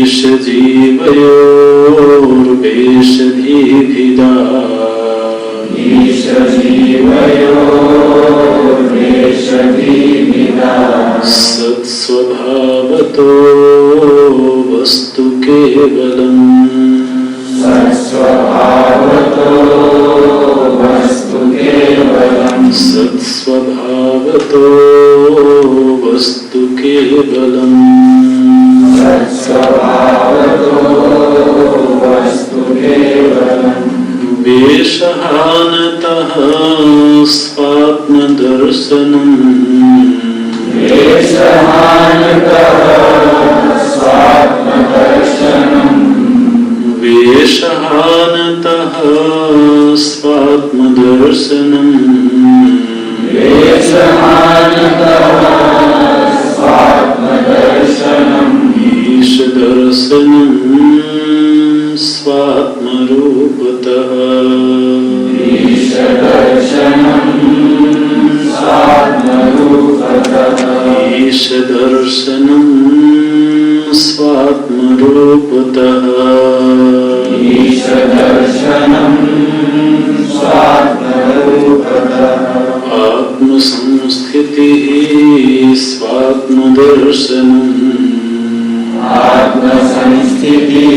ईश जीवयोर्वेशधिभिदा केवलम् सत्स्वभावतो वस्तु केवलम् सत्स्वभावतो वस्तु केवलम् सत्स्वभावतो वस्तु केवलम् वेशहानतः स्वात्मदर्शनम् वेशहानतः स्वात्मदर्शनम् वेशहानतः स्वात्मदर्शनम् वेशहानतः स्वात्मदर्शनम् ईशदर्शनम् स्वात्मरूपतः ईशदर्शनम् स्वात्मरूपतः ईशदर्शनम् स्वात्मरूपतः ईशदर्शनम् स्वात्मरूपतः आत्मसंस्थितिः स्वात्मदर्शनम् आत्मसंस्थितिः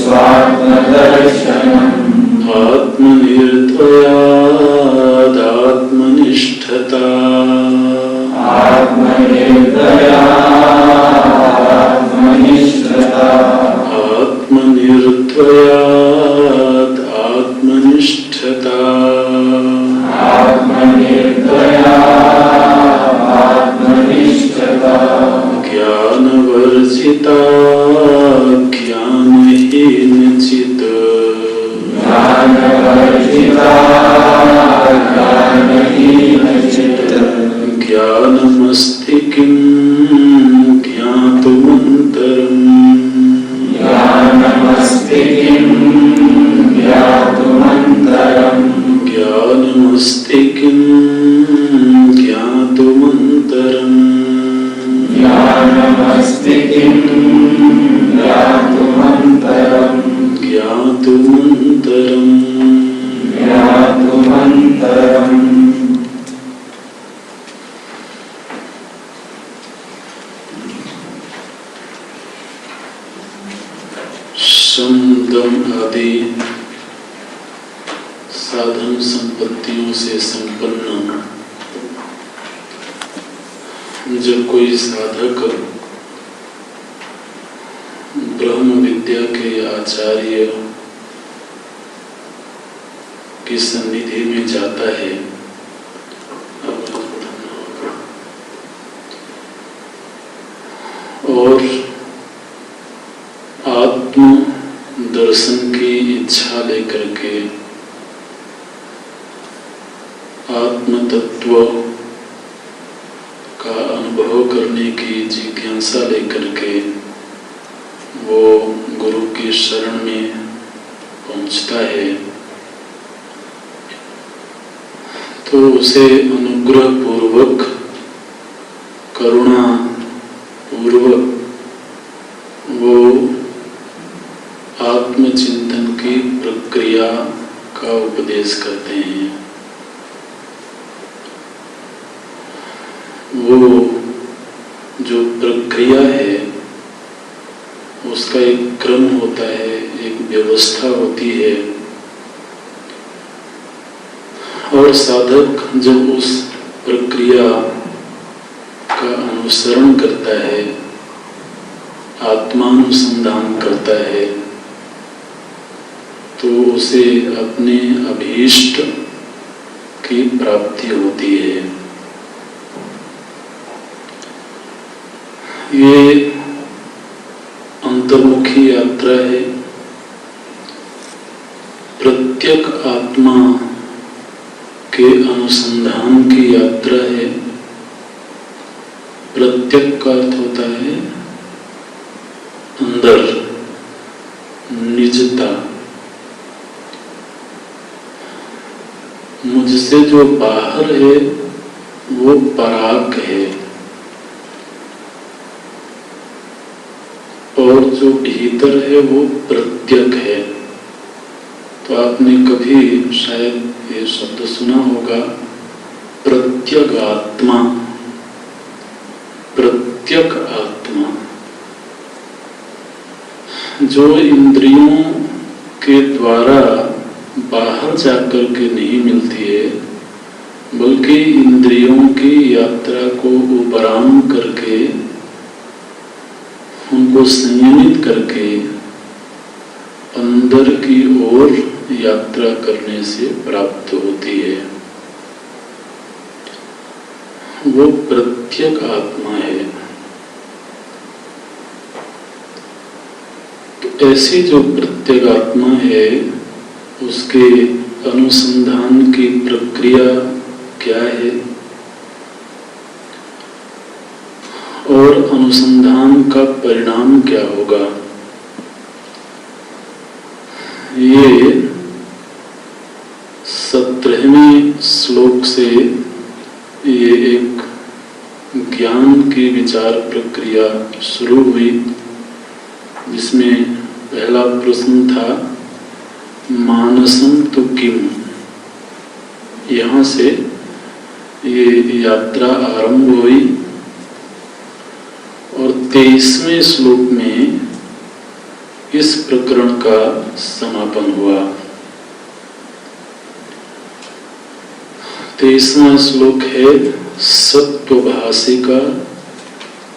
स्वात्मदर्शनम् आत्मनिर्भयादात्मनिष्ठता आत्मनिर्भयादात्मनिष्ठता आत्मनिर्भयादात्मनिष्ठता आत्मनिर्भयादात्मनिष्ठता ज्ञानवर्जिता ज्ञानहीनचित् ज्ञानवर्जिता ज्ञानहीनचित् ज्ञानमस्ति किं ज्ञातुमन्तरम् ज्ञानमस्ति किं ज्ञातुमन्तरम् ज्ञानमस्ति किं ज्ञातुमन्तरम् ज्ञानमस्ति किं ज्ञातुमन्तरम् ज्ञातुमन्तरम् ज्ञातुमन्तरम् शम दम आदि साधन संपत्तियों से संपन्न जब कोई साधक ब्रह्म विद्या के आचार्य की सन्निधि में जाता है और आत्म दर्शन की इच्छा लेकर के आत्म तत्व का अनुभव करने की जिज्ञासा लेकर के वो गुरु की शरण में पहुंचता है तो उसे अनुग्रह पूर्वक करुणा पूर्वक वो आत्मचिंतन की प्रक्रिया का उपदेश करते हैं। वो जो प्रक्रिया है उसका एक क्रम होता है, एक व्यवस्था होती है और साधक जब उस प्रक्रिया का अनुसरण करता है, आत्मानुसंधान करता है तो उसे अपने अभीष्ट की प्राप्ति होती है। ये अंतर्मुखी यात्रा है, प्रत्येक आत्मा के अनुसंधान की यात्रा है। प्रत्येक का अर्थ होता है अंदर, निजता। मुझसे जो बाहर है वो पराग है और जो भीतर है वो प्रत्यक है। तो आपने कभी शायद ये शब्द सुना होगा, प्रत्यक आत्मा। प्रत्यक आत्मा जो इंद्रियों के द्वारा बाहर जाकर के नहीं मिलती है, बल्कि इंद्रियों की यात्रा को उपराम करके उनको संयमित करके अंदर की ओर यात्रा करने से प्राप्त होती है, वो प्रत्यक आत्मा है। तो ऐसी जो प्रत्यक आत्मा है, उसके अनुसंधान की प्रक्रिया क्या है और अनुसंधान का परिणाम क्या होगा, ये 17वें श्लोक से ये एक ज्ञान की विचार प्रक्रिया शुरू हुई, जिसमें पहला प्रश्न था मानसम तो किम। यहाँ से ये यात्रा आरंभ हुई और 23वें श्लोक में इस प्रकरण का समापन हुआ। 23वां श्लोक है सत्वभाषिका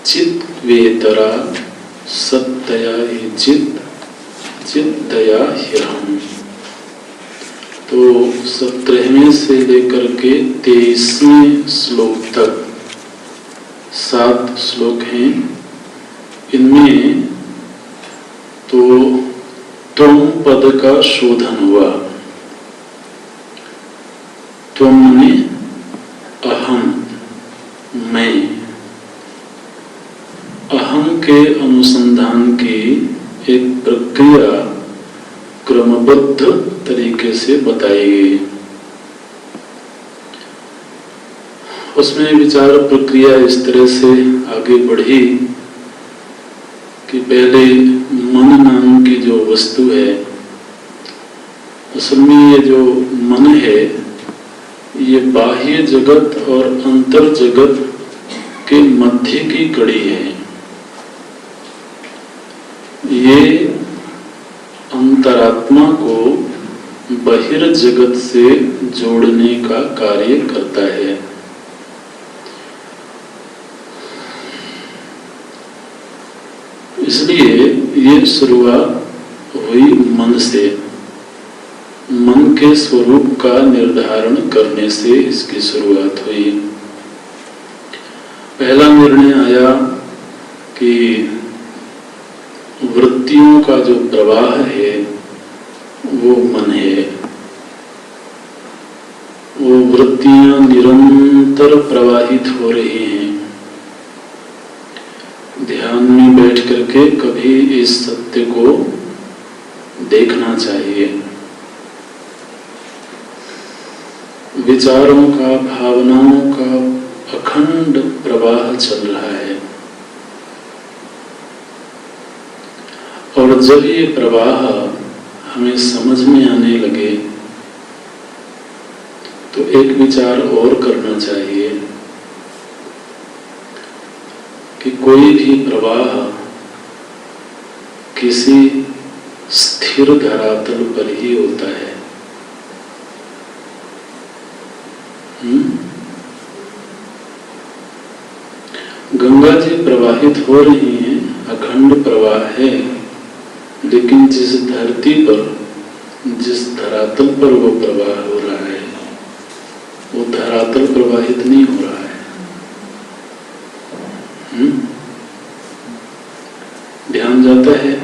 चित वेतरा सत्तया ही चित चित्तया ह्यहम्। तो 17वें से लेकर के 23वें श्लोक तक 7 श्लोक हैं। इनमें तो त्वम पद का शोधन हुआ। त्वम ने अहम, मैं, अहम के अनुसंधान की एक प्रक्रिया क्रमबद्ध तरीके से बताई गई। उसमें विचार प्रक्रिया इस तरह से आगे बढ़ी कि पहले मन नाम की जो वस्तु है, असल में ये जो मन है, ये बाह्य जगत और अंतर जगत के मध्य की कड़ी है। ये अंतरात्मा को बहिर्जगत से जोड़ने का कार्य करता है। इसलिए ये शुरुआत हुई मन से, मन के स्वरूप का निर्धारण करने से इसकी शुरुआत हुई। पहला निर्णय आया कि वृत्तियों का जो प्रवाह है वो मन है। वो वृत्तियां निरंतर प्रवाहित हो रही हैं। ध्यान में बैठ करके कभी इस सत्य को देखना चाहिए। विचारों का, भावनाओं का अखंड प्रवाह चल रहा है और जब ये प्रवाह हमें समझ में आने लगे तो एक विचार और करना चाहिए कि कोई भी प्रवाह किसी स्थिर धरातल पर ही होता है। गंगा जी प्रवाहित हो रही हैं, अखंड प्रवाह है, लेकिन जिस धरती पर, जिस धरातल पर वो प्रवाह हो रहा है, वो धरातल प्रवाहित नहीं हो रहा है। ध्यान जाता है।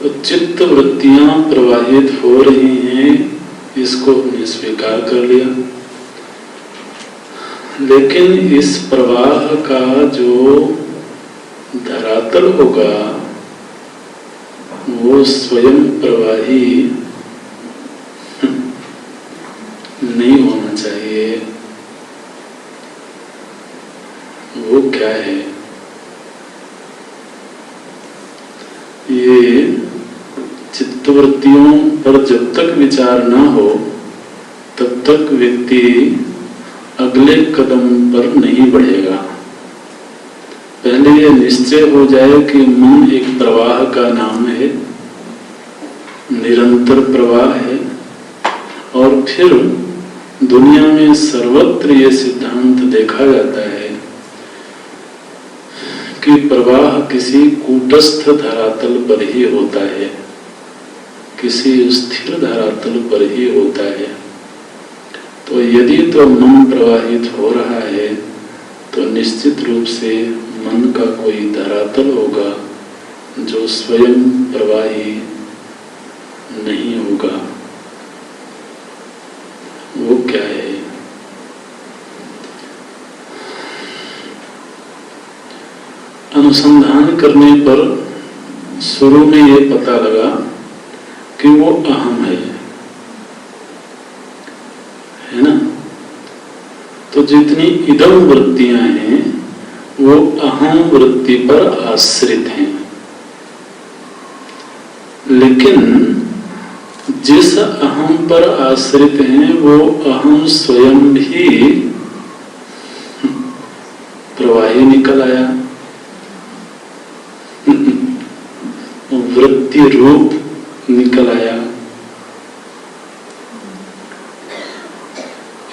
तो चित्त वृत्तियां प्रवाहित हो रही हैं, इसको हमने स्वीकार कर लिया, लेकिन इस प्रवाह का जो धरातल होगा वो स्वयं प्रवाही नहीं होना चाहिए। वो क्या है? ये चित्तवृत्तियों पर जब तक विचार ना हो तब तक व्यक्ति अगले कदम पर नहीं बढ़ेगा। यह निश्चय हो जाए कि मन एक प्रवाह का नाम है, निरंतर प्रवाह है, और फिर दुनिया में सर्वत्र यह सिद्धांत देखा जाता है कि प्रवाह किसी कूटस्थ धरातल पर ही होता है, किसी स्थिर धरातल पर ही होता है। तो यदि तो मन प्रवाहित हो रहा है तो निश्चित रूप से मन का कोई धरातल होगा जो स्वयं प्रवाही नहीं होगा। वो क्या है? अनुसंधान करने पर शुरू में ये पता लगा कि वो अहम है ना? तो जितनी इदम वृत्तियां हैं वो अहम वृत्ति पर आश्रित हैं, लेकिन जिस अहम पर आश्रित हैं वो अहम स्वयं भी प्रवाही निकल आया, वृत्ति रूप निकल आया।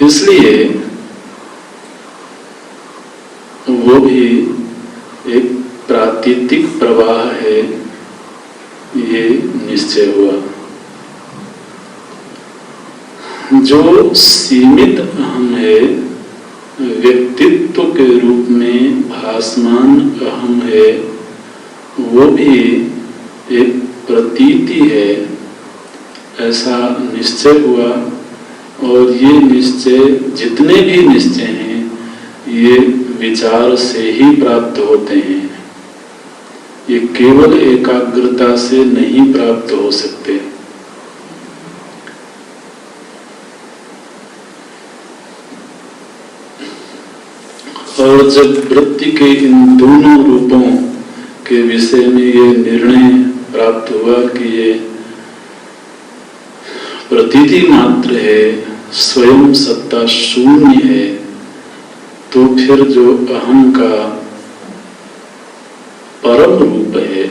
इसलिए वो भी एक प्रातीतिक प्रवाह है, ये निश्चय हुआ। जो सीमित अहम है, व्यक्तित्व के रूप में भासमान अहम है, वो भी एक प्रतीति है, ऐसा निश्चय हुआ। और ये निश्चय, जितने भी निश्चय हैं, ये विचार से ही प्राप्त होते हैं, ये केवल एकाग्रता से नहीं प्राप्त हो सकते। और जब वृत्ति के इन दोनों रूपों के विषय में ये निर्णय प्राप्त हुआ कि ये प्रतीति मात्र है, स्वयं सत्ता शून्य है, तो फिर जो अहम का परम रूप है,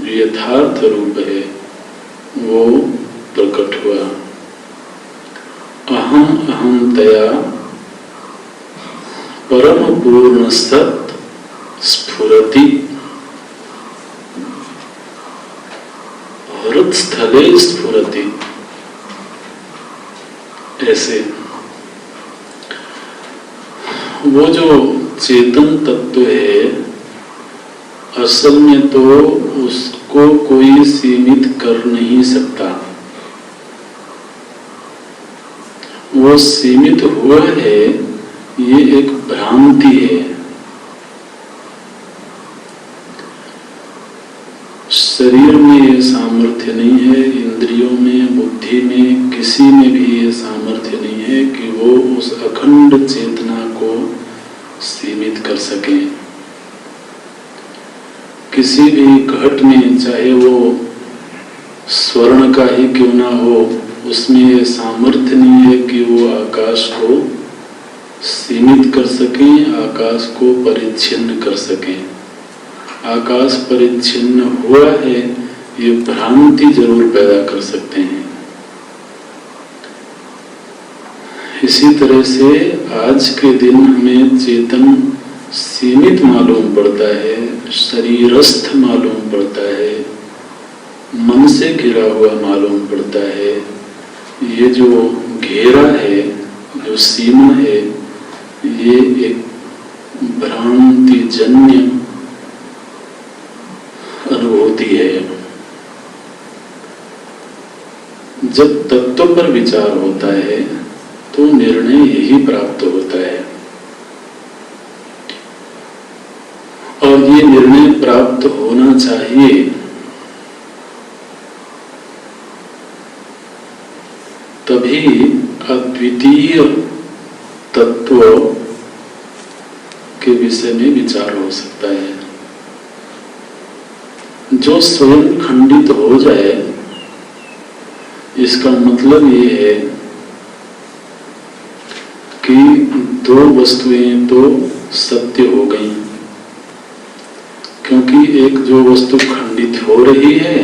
जो यथार्थ रूप है, वो प्रकट हुआ। अहम अहमतया परम पूर्ण सत स्फुरति हृत स्थले स्फुरति। ऐसे वो जो चेतन तत्व है, असल में तो उसको कोई सीमित कर नहीं सकता। वो सीमित हुआ है, ये एक भ्रांति है। शरीर में ये सामर्थ्य नहीं है, इंद्रियों में, बुद्धि में, किसी में भी ये सामर्थ्य नहीं है कि वो उस अखंड चेतना को सीमित कर सके। किसी भी घट में, चाहे वो स्वर्ण का ही क्यों ना हो, उसमें ये सामर्थ्य नहीं है कि वो आकाश को सीमित कर सकें, आकाश को परिच्छिन्न कर सकें। आकाश परिच्छिन्न हुआ है, ये भ्रांति जरूर पैदा कर सकते हैं। इसी तरह से आज के दिन हमें चेतन सीमित मालूम पड़ता है, शरीरस्थ मालूम पड़ता है, मन से घिरा हुआ मालूम पड़ता है। ये जो घेरा है, जो सीमा है, ये एक भ्रांति जन्य अनुभूति है। जब तत्व पर विचार होता है तो निर्णय यही प्राप्त होता है, और ये निर्णय प्राप्त होना चाहिए। तभी अद्वितीय तत्व के विषय में विचार हो सकता है। जो स्वयं खंडित हो जाए, इसका मतलब ये है कि दो वस्तुएं तो सत्य हो गई, क्योंकि एक जो वस्तु खंडित हो रही है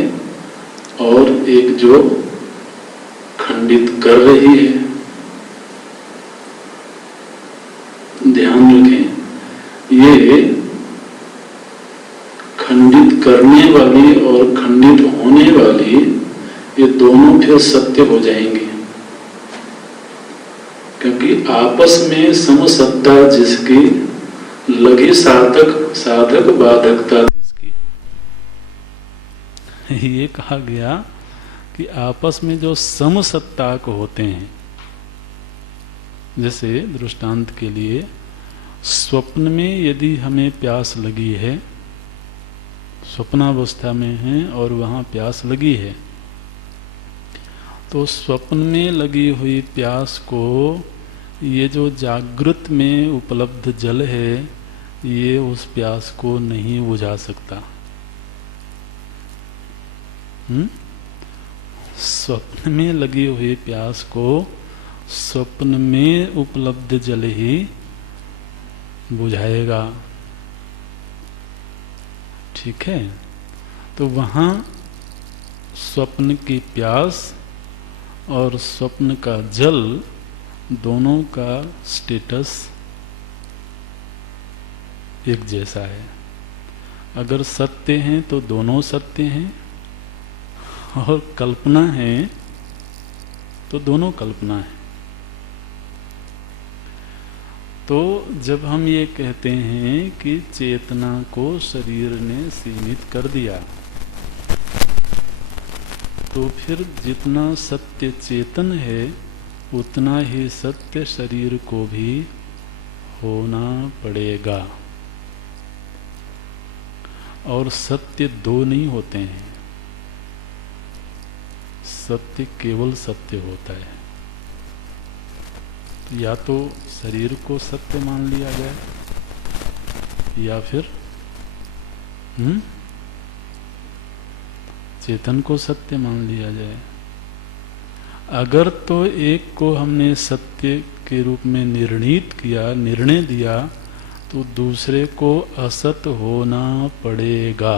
और एक जो खंडित कर रही है। ध्यान रखें, ये खंडित करने वाली और खंडित होने वाली ये दोनों फिर सत्य हो जाएंगे, क्योंकि आपस में समसत्ता जिसकी लगी साधक बाधकता जिसकी। ये कहा गया कि आपस में जो समसत्ताक होते हैं, जैसे दृष्टांत के लिए स्वप्न में यदि हमें प्यास लगी है, स्वप्नावस्था में है और वहाँ प्यास लगी है, तो स्वप्न में लगी हुई प्यास को ये जो जागृत में उपलब्ध जल है ये उस प्यास को नहीं बुझा सकता। स्वप्न में लगी हुई प्यास को स्वप्न में उपलब्ध जल ही बुझाएगा। ठीक है, तो वहाँ स्वप्न की प्यास और स्वप्न का जल दोनों का स्टेटस एक जैसा है। अगर सत्य हैं तो दोनों सत्य हैं, और कल्पना है तो दोनों कल्पना है। तो जब हम ये कहते हैं कि चेतना को शरीर ने सीमित कर दिया, तो फिर जितना सत्य चेतन है उतना ही सत्य शरीर को भी होना पड़ेगा। और सत्य दो नहीं होते हैं, सत्य केवल सत्य होता है। तो या तो शरीर को सत्य मान लिया जाए या फिर चेतन को सत्य मान लिया जाए। अगर तो एक को हमने सत्य के रूप में निर्णीत किया, निर्णय दिया, तो दूसरे को असत होना पड़ेगा।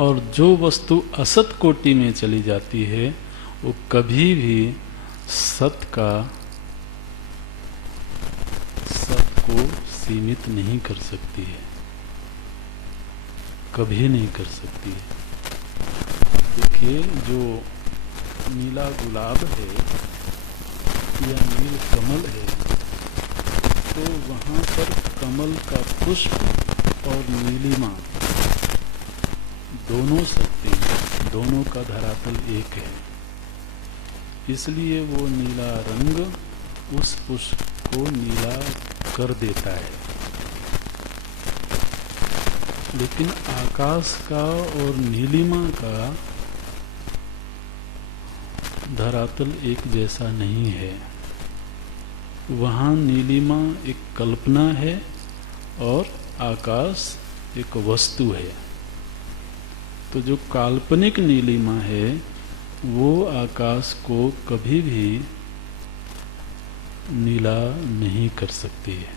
और जो वस्तु असत कोटि में चली जाती है वो कभी भी सत को सीमित नहीं कर सकती है, कभी नहीं कर सकती है। देखिए, जो नीला गुलाब है या नील कमल है, तो वहाँ पर कमल का पुष्प और नीलिमा दोनों सत्य हैं, दोनों का धरातल एक है। इसलिए वो नीला रंग उस पुष्प को नीला कर देता है। लेकिन आकाश का और नीलिमा का धरातल एक जैसा नहीं है। वहाँ नीलिमा एक कल्पना है और आकाश एक वस्तु है। तो जो काल्पनिक नीलिमा है वो आकाश को कभी भी नीला नहीं कर सकती है।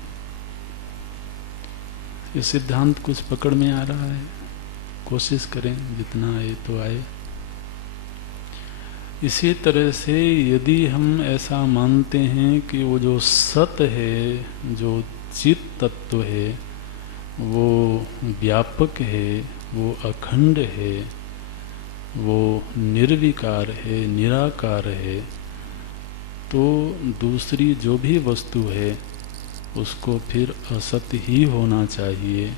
ये सिद्धांत कुछ पकड़ में आ रहा है? कोशिश करें जितना आए तो आए। इसी तरह से यदि हम ऐसा मानते हैं कि वो जो सत है, जो चित तत्व है, वो व्यापक है, वो अखंड है, वो निर्विकार है, निराकार है, तो दूसरी जो भी वस्तु है उसको फिर असत ही होना चाहिए,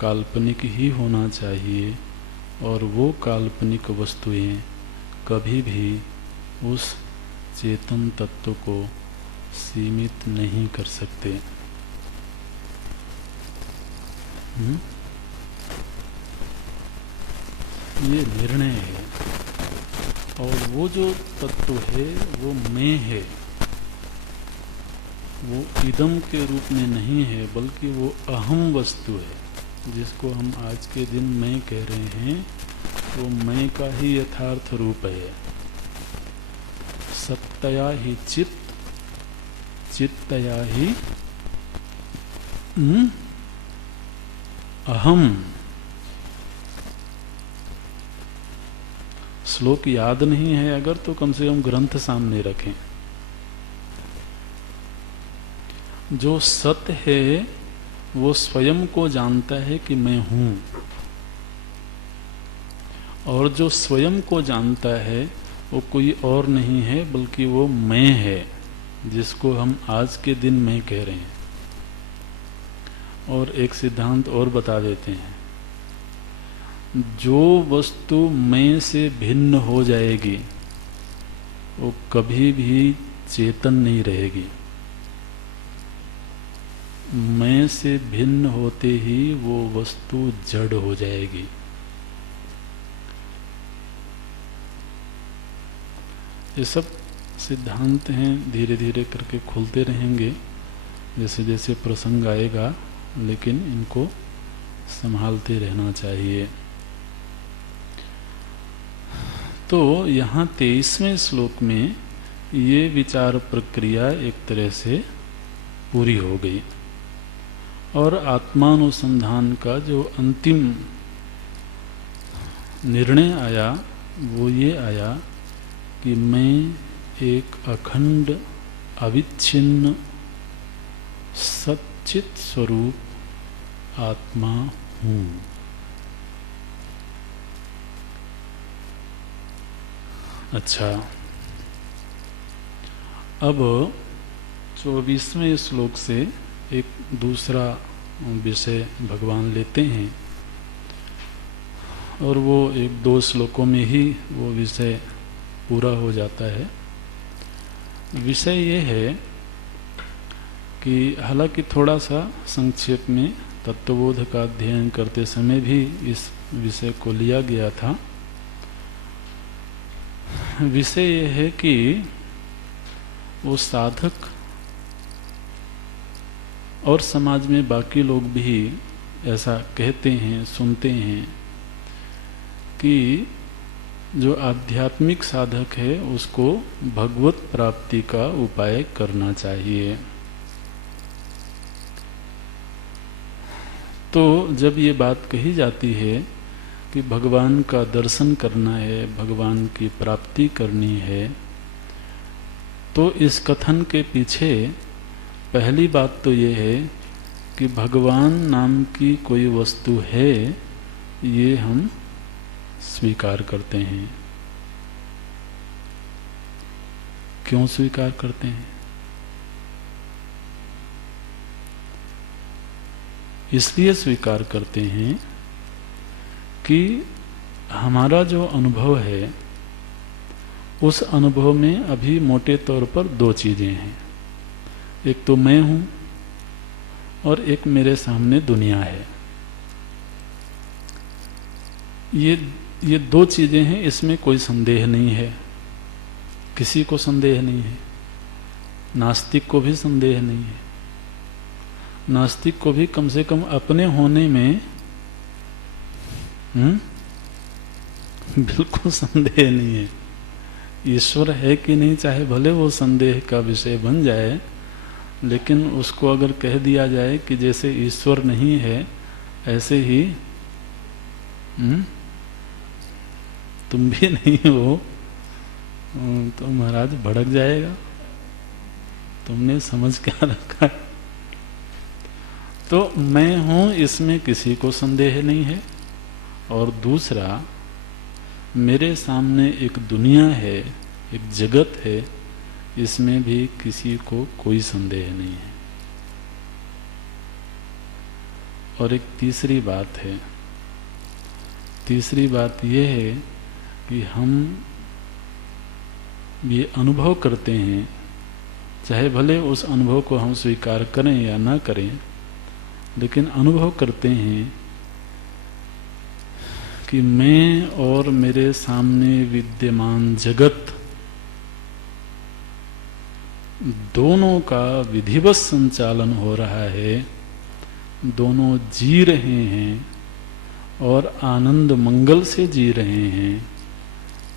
काल्पनिक ही होना चाहिए। और वो काल्पनिक वस्तुएं कभी भी उस चेतन तत्व को सीमित नहीं कर सकते। ये निर्णय है। और वो जो तत्व है वो मैं है, वो इदम के रूप में नहीं है, बल्कि वो अहम वस्तु है, जिसको हम आज के दिन मैं कह रहे हैं। वो मैं का ही यथार्थ रूप है। सत्तया ही चित्त चित्तया ही अहम। श्लोक याद नहीं है अगर तो कम से कम ग्रंथ सामने रखें। जो सत्य है वो स्वयं को जानता है कि मैं हूं, और जो स्वयं को जानता है वो कोई और नहीं है बल्कि वो मैं है, जिसको हम आज के दिन मैं कह रहे हैं। और एक सिद्धांत और बता देते हैं, जो वस्तु मैं से भिन्न हो जाएगी वो कभी भी चेतन नहीं रहेगी। मैं से भिन्न होते ही वो वस्तु जड़ हो जाएगी। ये सब सिद्धांत हैं, धीरे धीरे करके खुलते रहेंगे जैसे जैसे प्रसंग आएगा, लेकिन इनको संभालते रहना चाहिए। तो यहाँ 23वें श्लोक में ये विचार प्रक्रिया एक तरह से पूरी हो गई, और आत्मानुसंधान का जो अंतिम निर्णय आया वो ये आया कि मैं एक अखंड अविच्छिन्न सच्चित स्वरूप आत्मा हूँ। अच्छा, अब 24वें श्लोक से एक दूसरा विषय भगवान लेते हैं, और वो एक दो श्लोकों में ही वो विषय पूरा हो जाता है। विषय ये है कि हालांकि थोड़ा सा संक्षेप में तत्वबोध का अध्ययन करते समय भी इस विषय को लिया गया था। विषय ये है कि वो साधक और समाज में बाकी लोग भी ऐसा कहते हैं, सुनते हैं कि जो आध्यात्मिक साधक है उसको भगवत प्राप्ति का उपाय करना चाहिए। तो जब ये बात कही जाती है कि भगवान का दर्शन करना है, भगवान की प्राप्ति करनी है, तो इस कथन के पीछे पहली बात तो ये है कि भगवान नाम की कोई वस्तु है, ये हम स्वीकार करते हैं। क्यों स्वीकार करते हैं? इसलिए स्वीकार करते हैं कि हमारा जो अनुभव है उस अनुभव में अभी मोटे तौर पर दो चीजें हैं। एक तो मैं हूं और एक मेरे सामने दुनिया है। ये दो चीजें हैं, इसमें कोई संदेह नहीं है, किसी को संदेह नहीं है। नास्तिक को भी संदेह नहीं है। नास्तिक को भी कम से कम अपने होने में बिल्कुल संदेह नहीं है। ईश्वर है कि नहीं, चाहे भले वो संदेह का विषय बन जाए, लेकिन उसको अगर कह दिया जाए कि जैसे ईश्वर नहीं है ऐसे ही तुम भी नहीं हो, तो महाराज भड़क जाएगा। तुमने समझ क्या रखा है? तो मैं हूं, इसमें किसी को संदेह नहीं है। और दूसरा, मेरे सामने एक दुनिया है, एक जगत है, इसमें भी किसी को कोई संदेह नहीं है। और एक तीसरी बात है। तीसरी बात यह है कि हम ये अनुभव करते हैं, चाहे भले उस अनुभव को हम स्वीकार करें या ना करें, लेकिन अनुभव करते हैं कि मैं और मेरे सामने विद्यमान जगत दोनों का विधिवत संचालन हो रहा है, दोनों जी रहे हैं और आनंद मंगल से जी रहे हैं।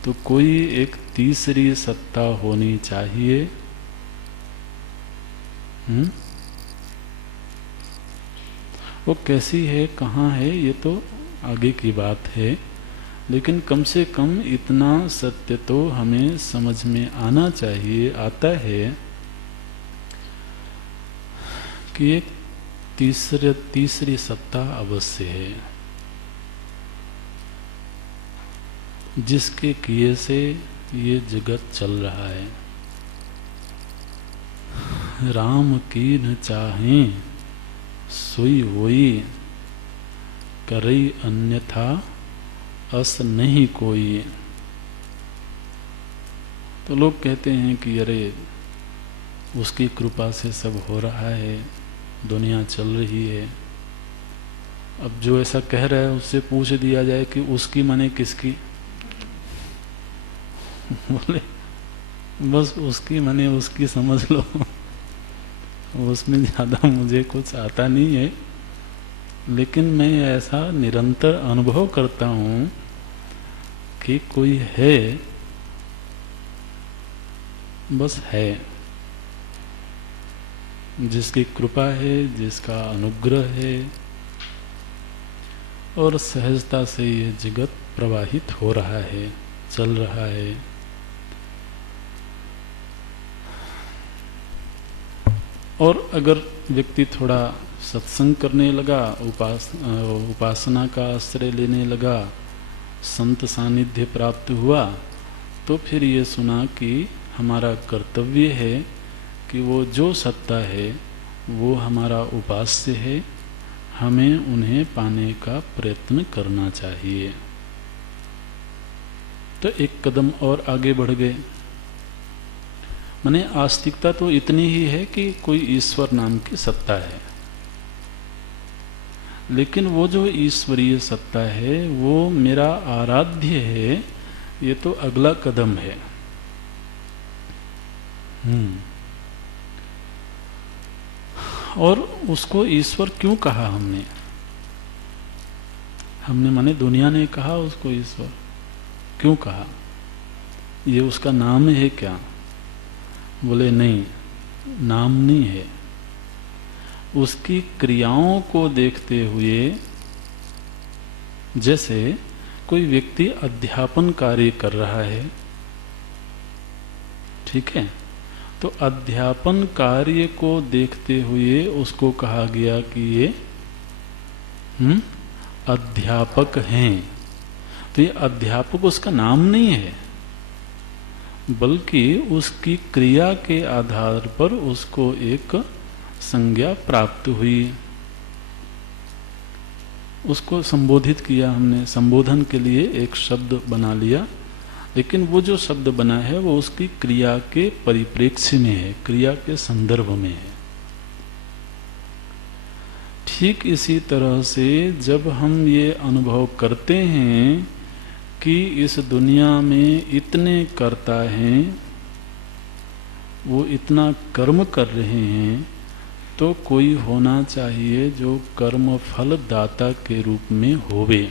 तो कोई एक तीसरी सत्ता होनी चाहिए वो कैसी है, कहाँ है, ये तो आगे की बात है, लेकिन कम से कम इतना सत्य तो हमें समझ में आना चाहिए, आता है कि एक तीसरी सत्ता अवश्य है, जिसके किए से ये जगत चल रहा है। राम की न चाहें सोई होई, करई अन्यथा अस नहीं कोई। तो लोग कहते हैं कि अरे उसकी कृपा से सब हो रहा है, दुनिया चल रही है। अब जो ऐसा कह रहा है उससे पूछ दिया जाए कि उसकी माने किसकी? बोले बस उसकी माने उसकी समझ लो। उसमें ज़्यादा मुझे कुछ आता नहीं है, लेकिन मैं ऐसा निरंतर अनुभव करता हूँ कि कोई है, बस है, जिसकी कृपा है, जिसका अनुग्रह है, और सहजता से ये जगत प्रवाहित हो रहा है, चल रहा है। और अगर व्यक्ति थोड़ा सत्संग करने लगा, उपासना का आश्रय लेने लगा, संत सानिध्य प्राप्त हुआ, तो फिर ये सुना कि हमारा कर्तव्य है कि वो जो सत्ता है वो हमारा उपास्य है, हमें उन्हें पाने का प्रयत्न करना चाहिए। तो एक कदम और आगे बढ़ गए। माने आस्तिकता तो इतनी ही है कि कोई ईश्वर नाम की सत्ता है, लेकिन वो जो ईश्वरीय सत्ता है वो मेरा आराध्य है, ये तो अगला कदम है। और उसको ईश्वर क्यों कहा हमने माने दुनिया ने कहा उसको ईश्वर क्यों कहा? ये उसका नाम है क्या? बोले नहीं, नाम नहीं है। उसकी क्रियाओं को देखते हुए, जैसे कोई व्यक्ति अध्यापन कार्य कर रहा है, ठीक है, तो अध्यापन कार्य को देखते हुए उसको कहा गया कि ये अध्यापक हैं। तो ये अध्यापक उसका नाम नहीं है, बल्कि उसकी क्रिया के आधार पर उसको एक संज्ञा प्राप्त हुई, उसको संबोधित किया हमने, संबोधन के लिए एक शब्द बना लिया, लेकिन वो जो शब्द बना है वो उसकी क्रिया के परिप्रेक्ष्य में है, क्रिया के संदर्भ में है। ठीक इसी तरह से जब हम ये अनुभव करते हैं कि इस दुनिया में इतने कर्ता हैं, वो इतना कर्म कर रहे हैं, तो कोई होना चाहिए जो कर्म फल दाता के रूप में होवे,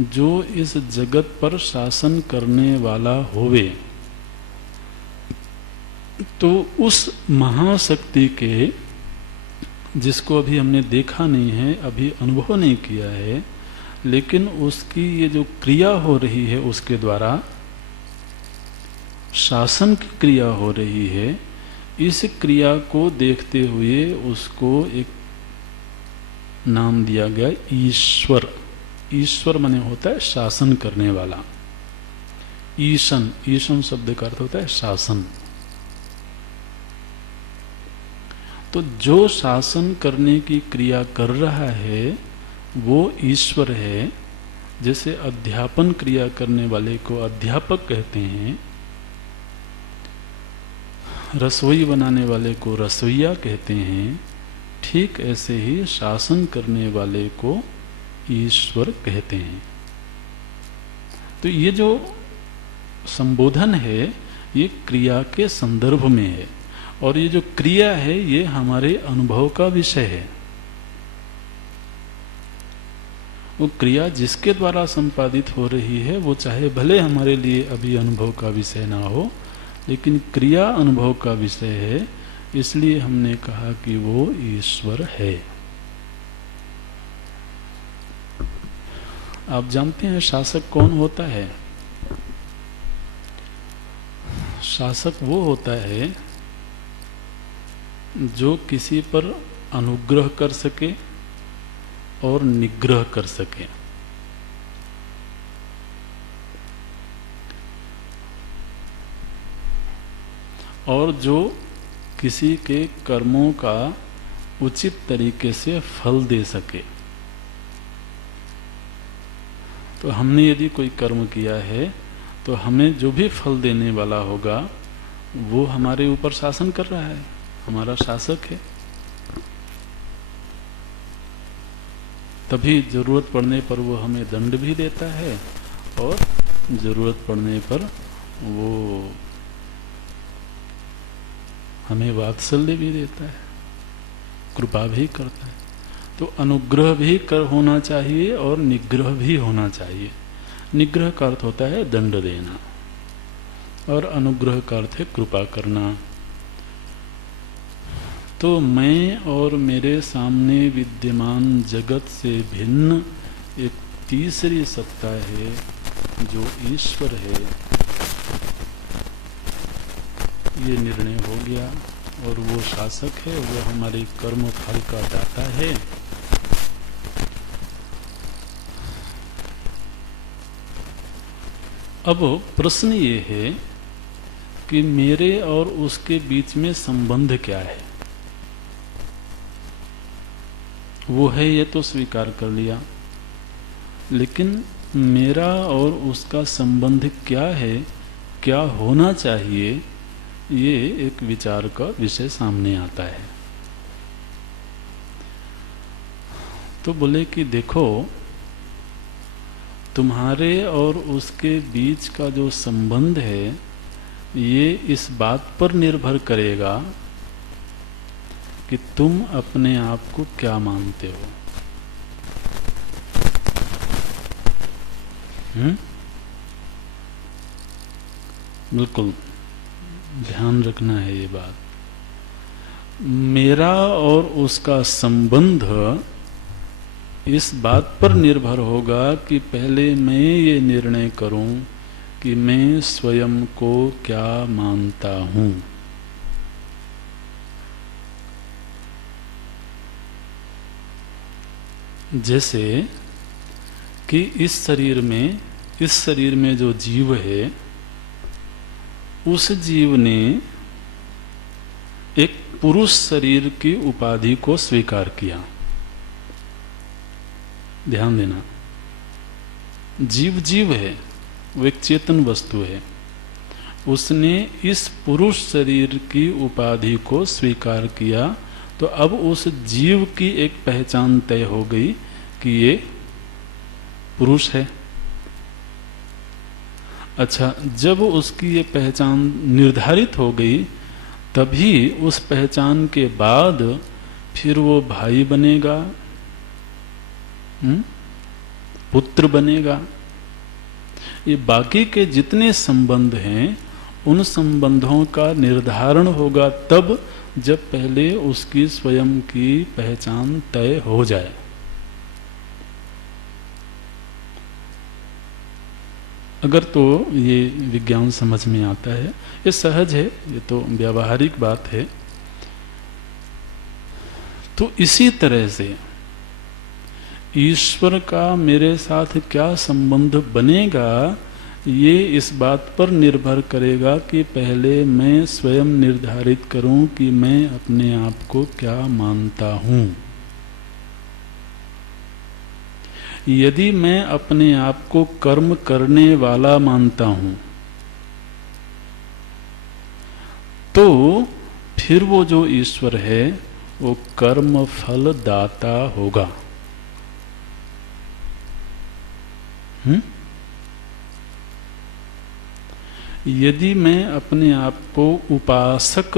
जो इस जगत पर शासन करने वाला होवे। तो उस महाशक्ति के, जिसको अभी हमने देखा नहीं है, अभी अनुभव नहीं किया है, लेकिन उसकी ये जो क्रिया हो रही है, उसके द्वारा शासन की क्रिया हो रही है, इस क्रिया को देखते हुए उसको एक नाम दिया गया ईश्वर। ईश्वर माने होता है शासन करने वाला। ईशन, ईशन शब्द का अर्थ होता है शासन। तो जो शासन करने की क्रिया कर रहा है वो ईश्वर है। जैसे अध्यापन क्रिया करने वाले को अध्यापक कहते हैं, रसोई बनाने वाले को रसोइया कहते हैं, ठीक ऐसे ही शासन करने वाले को ईश्वर कहते हैं। तो ये जो संबोधन है ये क्रिया के संदर्भ में है, और ये जो क्रिया है ये हमारे अनुभव का विषय है। वो क्रिया जिसके द्वारा संपादित हो रही है वो चाहे भले हमारे लिए अभी अनुभव का विषय ना हो, लेकिन क्रिया अनुभव का विषय है, इसलिए हमने कहा कि वो ईश्वर है। आप जानते हैं शासक कौन होता है? शासक वो होता है जो किसी पर अनुग्रह कर सके और निग्रह कर सके। और जो किसी के कर्मों का उचित तरीके से फल दे सके। तो हमने यदि कोई कर्म किया है तो हमें जो भी फल देने वाला होगा वो हमारे ऊपर शासन कर रहा है, हमारा शासक है। तभी जरूरत पड़ने पर वो हमें दंड भी देता है और जरूरत पड़ने पर वो हमें वात्सल्य भी देता है, कृपा भी करता है। तो अनुग्रह भी होना चाहिए और निग्रह भी होना चाहिए। निग्रह का अर्थ होता है दंड देना और अनुग्रह का अर्थ है कृपा करना। तो मैं और मेरे सामने विद्यमान जगत से भिन्न एक तीसरी सत्ता है जो ईश्वर है, ये निर्णय हो गया। और वो शासक है, वो हमारे कर्म फल का दाता है। अब प्रश्न ये है कि मेरे और उसके बीच में संबंध क्या है। वो है ये तो स्वीकार कर लिया, लेकिन मेरा और उसका संबंध क्या है, क्या होना चाहिए, ये एक विचार का विषय सामने आता है। तो बोले कि देखो, तुम्हारे और उसके बीच का जो संबंध है ये इस बात पर निर्भर करेगा कि तुम अपने आप को क्या मानते हो। बिल्कुल ध्यान रखना है ये बात। मेरा और उसका संबंध इस बात पर निर्भर होगा कि पहले मैं ये निर्णय करूं कि मैं स्वयं को क्या मानता हूं। जैसे कि इस शरीर में जो जीव है, उस जीव ने एक पुरुष शरीर की उपाधि को स्वीकार किया। ध्यान देना, जीव है, वो एक चेतन वस्तु है। उसने इस पुरुष शरीर की उपाधि को स्वीकार किया, तो अब उस जीव की एक पहचान तय हो गई कि ये पुरुष है। अच्छा, जब उसकी ये पहचान निर्धारित हो गई, तभी उस पहचान के बाद फिर वो भाई बनेगा, पुत्र बनेगा। ये बाकी के जितने संबंध हैं, उन संबंधों का निर्धारण होगा तब जब पहले उसकी स्वयं की पहचान तय हो जाए। अगर तो ये विज्ञान समझ में आता है, ये सहज है, ये तो व्यावहारिक बात है। तो इसी तरह से ईश्वर का मेरे साथ क्या संबंध बनेगा, ये इस बात पर निर्भर करेगा कि पहले मैं स्वयं निर्धारित करूं कि मैं अपने आप को क्या मानता हूं। यदि मैं अपने आप को कर्म करने वाला मानता हूं, तो फिर वो जो ईश्वर है वो कर्म फल दाता होगा। यदि मैं अपने आप को उपासक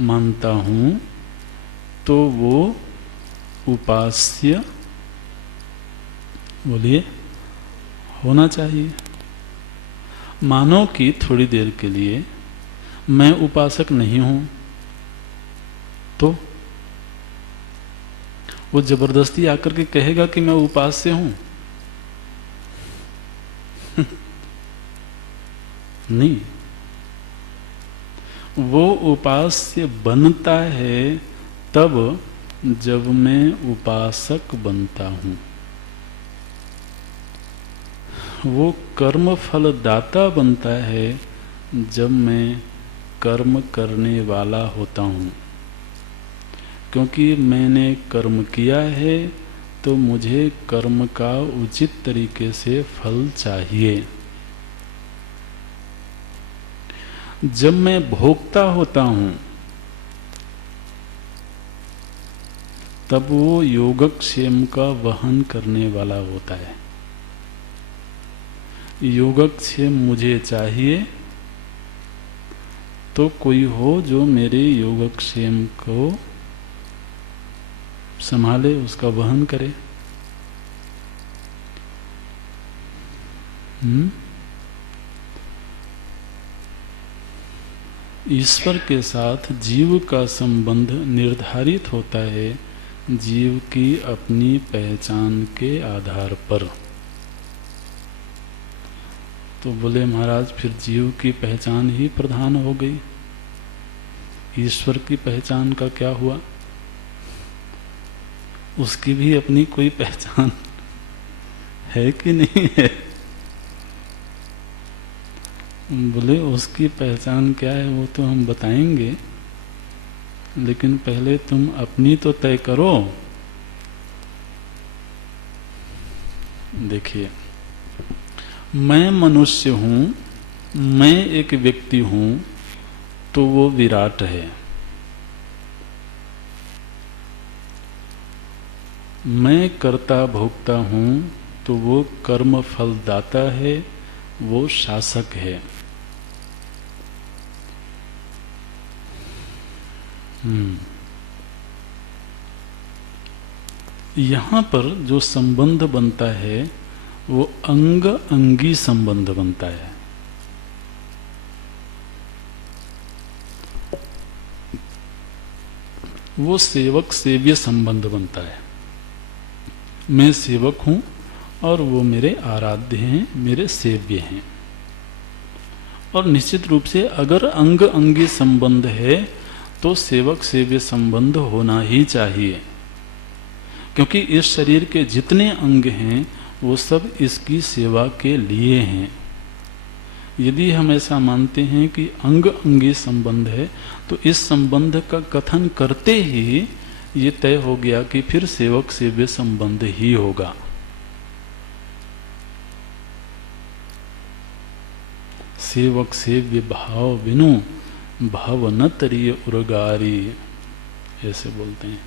मानता हूं, तो वो उपास्य बोलिए होना चाहिए। मानो कि थोड़ी देर के लिए मैं उपासक नहीं हूं, तो वो जबरदस्ती आकर के कहेगा कि मैं उपास्य हूं? नहीं, वो उपास्य बनता है तब जब मैं उपासक बनता हूं। वो कर्म फल दाता बनता है जब मैं कर्म करने वाला होता हूं, क्योंकि मैंने कर्म किया है तो मुझे कर्म का उचित तरीके से फल चाहिए। जब मैं भोक्ता होता हूं तब वो योगक्षेम का वहन करने वाला होता है। योगक्षेम मुझे चाहिए तो कोई हो जो मेरे योगक्षेम को संभाले, उसका वहन करे। ईश्वर के साथ जीव का संबंध निर्धारित होता है जीव की अपनी पहचान के आधार पर। तो बोले महाराज फिर जीव की पहचान ही प्रधान हो गई, ईश्वर की पहचान का क्या हुआ? उसकी भी अपनी कोई पहचान है कि नहीं है? बोले उसकी पहचान क्या है वो तो हम बताएंगे, लेकिन पहले तुम अपनी तो तय करो। देखिए, मैं मनुष्य हूं, मैं एक व्यक्ति हूं, तो वो विराट है। मैं कर्ता भोक्ता हूं तो वो कर्म फल दाता है, वो शासक है। यहां पर जो संबंध बनता है वो अंग अंगी संबंध बनता है। वो सेवक सेव्य संबंध बनता है। मैं सेवक हूं और वो मेरे आराध्य हैं, मेरे सेव्य हैं। और निश्चित रूप से अगर अंग अंगी संबंध है तो सेवक सेव्य संबंध होना ही चाहिए, क्योंकि इस शरीर के जितने अंग हैं वो सब इसकी सेवा के लिए हैं। यदि हम ऐसा मानते हैं कि अंग अंगी संबंध है तो इस संबंध का कथन करते ही ये तय हो गया कि फिर सेवक सेव्य संबंध ही होगा। सेवक सेव्य भाव बिनु भव न तरिय उर्गारी, ऐसे बोलते हैं।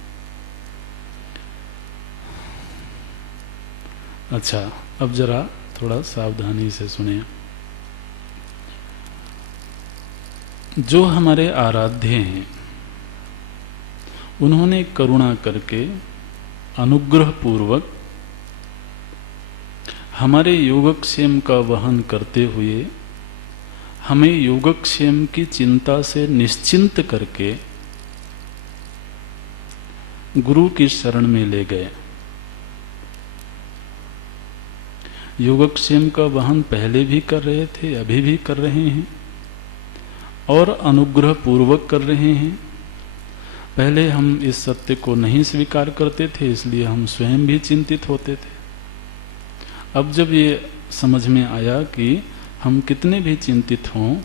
अच्छा, अब जरा थोड़ा सावधानी से सुने। जो हमारे आराध्य हैं उन्होंने करुणा करके अनुग्रह पूर्वक हमारे योगक्षेम का वहन करते हुए हमें योगक्षेम की चिंता से निश्चिंत करके गुरु की शरण में ले गए। योगक्षेम का वहन पहले भी कर रहे थे, अभी भी कर रहे हैं और अनुग्रह पूर्वक कर रहे हैं। पहले हम इस सत्य को नहीं स्वीकार करते थे, इसलिए हम स्वयं भी चिंतित होते थे। अब जब ये समझ में आया कि हम कितने भी चिंतित हों,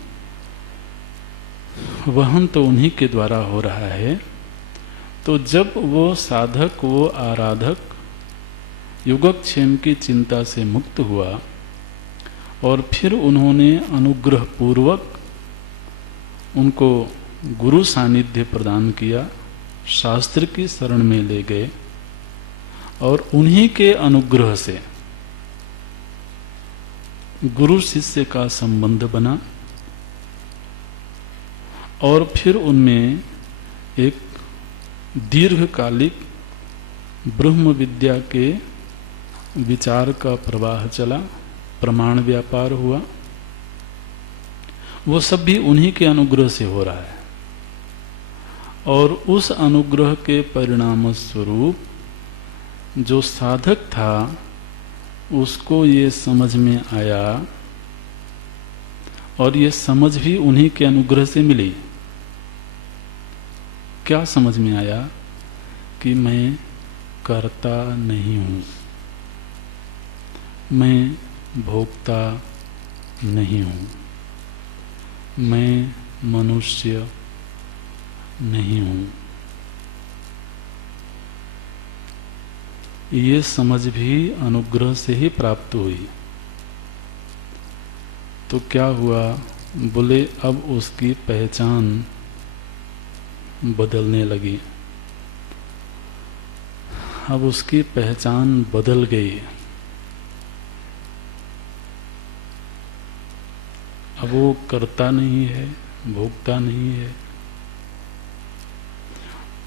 वहन तो उन्हीं के द्वारा हो रहा है, तो जब वो साधक, वो आराधक योगक्षेम की चिंता से मुक्त हुआ और फिर उन्होंने अनुग्रह पूर्वक उनको गुरु सानिध्य प्रदान किया, शास्त्र की शरण में ले गए और उन्हीं के अनुग्रह से गुरु शिष्य का संबंध बना और फिर उनमें एक दीर्घकालिक ब्रह्म विद्या के विचार का प्रवाह चला, प्रमाण व्यापार हुआ वो सब भी उन्हीं के अनुग्रह से हो रहा है। और उस अनुग्रह के परिणाम स्वरूप जो साधक था उसको ये समझ में आया, और ये समझ भी उन्हीं के अनुग्रह से मिली। क्या समझ में आया? कि मैं कर्ता नहीं हूं, मैं भोक्ता नहीं हूं, मैं मनुष्य नहीं हूं। ये समझ भी अनुग्रह से ही प्राप्त हुई। तो क्या हुआ? बोले अब उसकी पहचान बदलने लगी। अब उसकी पहचान बदल गई। अब वो कर्ता नहीं है, भोक्ता नहीं है।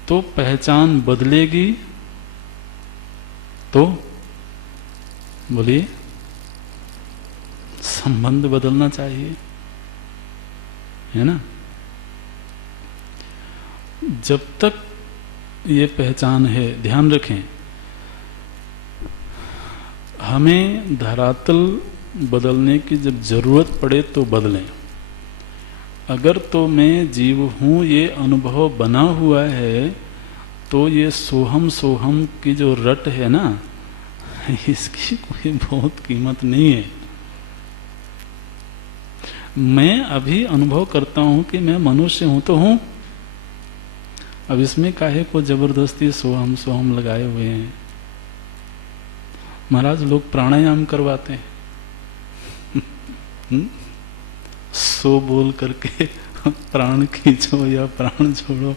तो पहचान बदलेगी तो बोलिए संबंध बदलना चाहिए, है ना? जब तक ये पहचान है, ध्यान रखें, हमें धरातल बदलने की जब जरूरत पड़े तो बदलें। अगर तो मैं जीव हूं ये अनुभव बना हुआ है, तो ये सोहम सोहम की जो रट है ना, इसकी कोई बहुत कीमत नहीं है। मैं अभी अनुभव करता हूं कि मैं मनुष्य हूं तो हूं। अब इसमें काहे को जबरदस्ती सोहम सोहम लगाए हुए हैं? महाराज लोग प्राणायाम करवाते हैं, सो बोल करके प्राण खींचो या प्राण छोड़ो,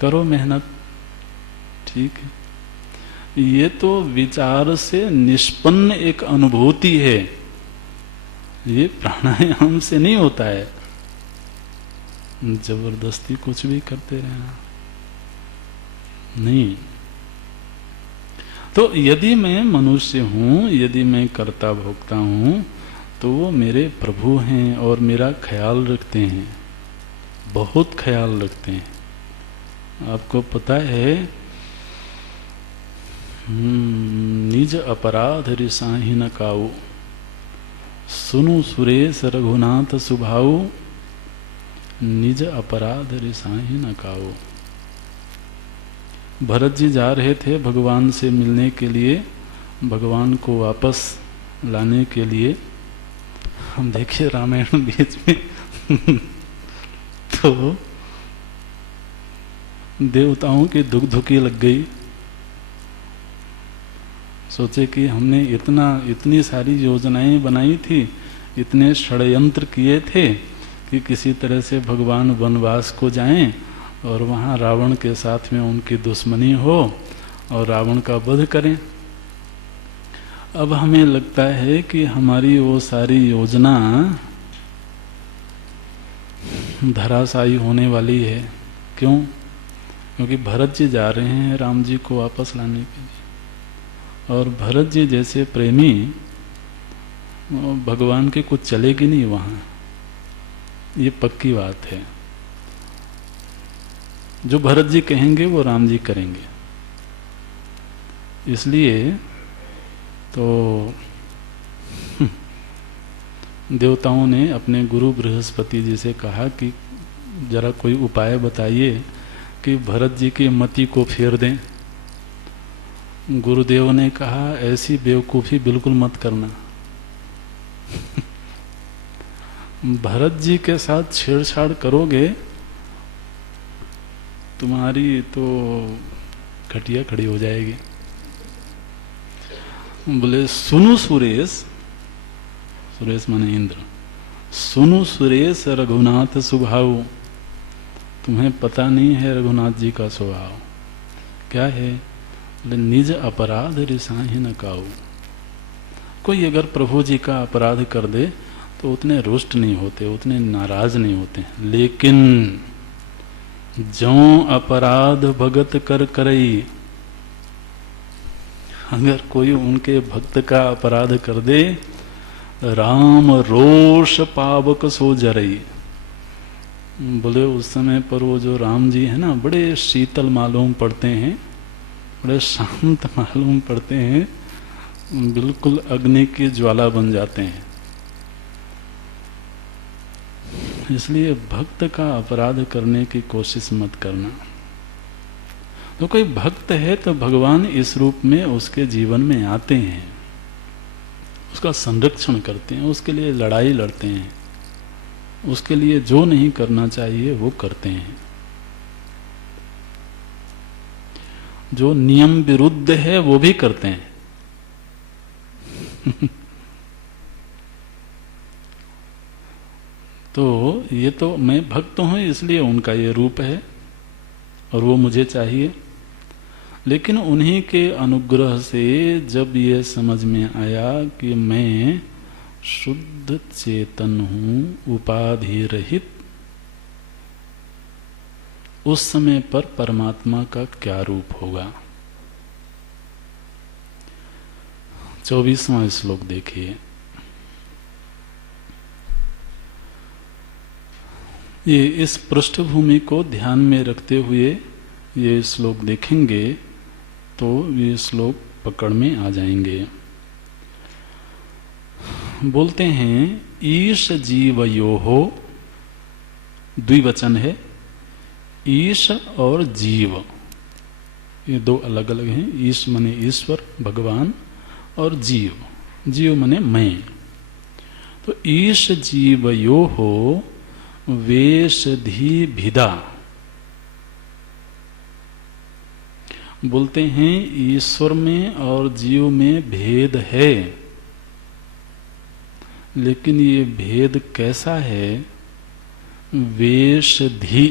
करो मेहनत, ठीक है। ये तो विचार से निष्पन्न एक अनुभूति है, ये प्राणायाम से नहीं होता है। जबरदस्ती कुछ भी करते रहना नहीं। तो यदि मैं मनुष्य हूं, यदि मैं कर्ता भोक्ता हूं, तो वो मेरे प्रभु हैं और मेरा ख्याल रखते हैं, बहुत ख्याल रखते हैं। आपको पता है, निज अपराध रिसाही न काऊ, सुनु सुरेश रघुनाथ सुभाऊ, निज अपराध रिसाही न काऊ। भरत जी जा रहे थे भगवान से मिलने के लिए, भगवान को वापस लाने के लिए। हम देखिए रामायण बीच में तो देवताओं की दुखी लग गई। सोचे कि हमने इतनी सारी योजनाएं बनाई थी, इतने षड्यंत्र किए थे कि किसी तरह से भगवान वनवास को जाएं और वहां रावण के साथ में उनकी दुश्मनी हो और रावण का वध करें। अब हमें लगता है कि हमारी वो सारी योजना धराशायी होने वाली है। क्यों? क्योंकि भरत जी जा रहे हैं राम जी को वापस लाने के लिए, और भरत जी जैसे प्रेमी भगवान के कुछ चलेगी नहीं वहां, ये पक्की बात है। जो भरत जी कहेंगे वो राम जी करेंगे। इसलिए तो देवताओं ने अपने गुरु बृहस्पति जी से कहा कि जरा कोई उपाय बताइए कि भरत जी की मति को फेर दें। गुरुदेव ने कहा ऐसी बेवकूफ़ी बिल्कुल मत करना। भरत जी के साथ छेड़छाड़ करोगे तुम्हारी तो खटिया खड़ी हो जाएगी। बोले सुनु सुरेश, सुरेश माने इंद्र, सुनु सुरेश रघुनाथ स्वभाव। तुम्हें पता नहीं है रघुनाथ जी का स्वभाव क्या है? बोले निज अपराध रिसाही न काऊ। कोई अगर प्रभु जी का अपराध कर दे तो उतने रुष्ट नहीं होते, उतने नाराज नहीं होते, लेकिन जो अपराध भगत कर करई, अगर कोई उनके भक्त का अपराध कर दे राम रोष पावक सो जरई। बोले उस समय पर वो जो राम जी है ना, बड़े शीतल मालूम पड़ते हैं, बड़े शांत मालूम पड़ते हैं, बिल्कुल अग्नि की ज्वाला बन जाते हैं। इसलिए भक्त का अपराध करने की कोशिश मत करना। तो कोई भक्त है तो भगवान इस रूप में उसके जीवन में आते हैं, उसका संरक्षण करते हैं, उसके लिए लड़ाई लड़ते हैं, उसके लिए जो नहीं करना चाहिए वो करते हैं, जो नियम विरुद्ध है वो भी करते हैं। तो ये तो मैं भक्त हूं इसलिए उनका ये रूप है और वो मुझे चाहिए। लेकिन उन्हीं के अनुग्रह से जब ये समझ में आया कि मैं शुद्ध चेतन हूं, उपाधि रहित, उस समय पर परमात्मा का क्या रूप होगा। 24वां श्लोक देखिए। ये इस पृष्ठभूमि को ध्यान में रखते हुए ये श्लोक देखेंगे तो ये श्लोक पकड़ में आ जाएंगे। बोलते हैं ईश जीवयोहो, द्विवचन है, ईश और जीव, ये दो अलग अलग हैं। ईश मने ईश्वर भगवान और जीव, जीव मने मैं। तो ईश जीवयोहो वेशधि भिदा। बोलते हैं ईश्वर में और जीव में भेद है, लेकिन ये भेद कैसा है? वेशधि,